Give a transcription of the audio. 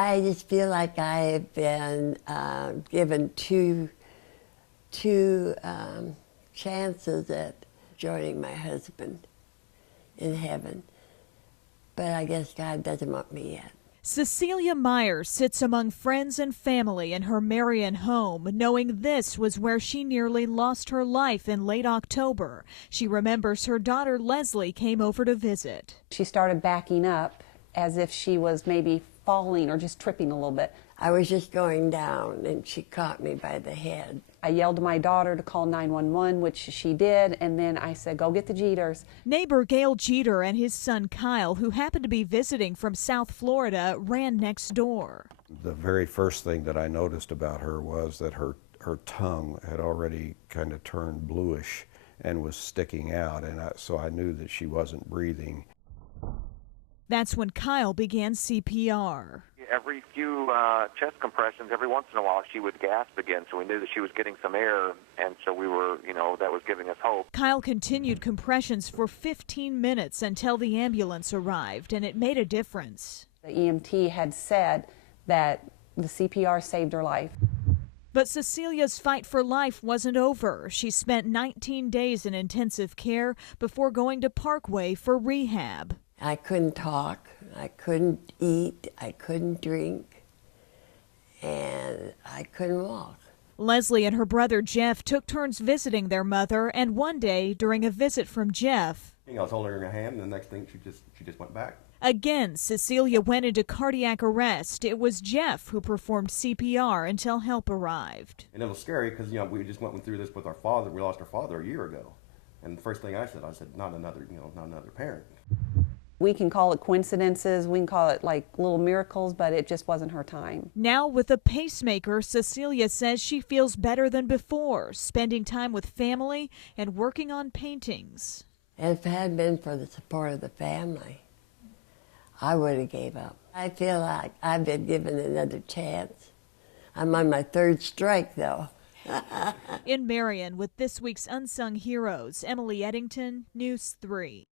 I just feel like I've been given two chances at joining my husband in heaven, but I guess God doesn't want me yet. Cecilia Myers sits among friends and family in her Marion home, knowing this was where she nearly lost her life in late October. She remembers her daughter Leslie came over to visit. She started backing up as if she was maybe falling or just tripping a little bit. I was just going down and she caught me by the head. I yelled to my daughter to call 911, which she did, and then I said, go get the Jeters. Neighbor Gail Jeter and his son Kyle, who happened to be visiting from South Florida, ran next door. The very first thing that I noticed about her was that her tongue had already kind of turned bluish and was sticking out, and so I knew that she wasn't breathing. That's when Kyle began CPR. Every few chest compressions, every once in a while, she would gasp again, so we knew that she was getting some air, and so we were, that was giving us hope. Kyle continued compressions for 15 minutes until the ambulance arrived, and it made a difference. The EMT had said that the CPR saved her life. But Cecilia's fight for life wasn't over. She spent 19 days in intensive care before going to Parkway for rehab. I couldn't talk, I couldn't eat, I couldn't drink, and I couldn't walk. Leslie and her brother Jeff took turns visiting their mother, and one day, during a visit from Jeff, I was holding her in her hand, and the next thing she just went back. Again, Cecilia went into cardiac arrest. It was Jeff who performed CPR until help arrived. And it was scary because, we just went through this with our father. We lost our father a year ago. And the first thing I said, not another parent. We can call it coincidences, we can call it like little miracles, but it just wasn't her time. Now with a pacemaker, Cecilia says she feels better than before, spending time with family and working on paintings. And if it hadn't been for the support of the family, I would have gave up. I feel like I've been given another chance. I'm on my third strike, though. In Marion, with this week's Unsung Heroes, Emily Eddington, News 3.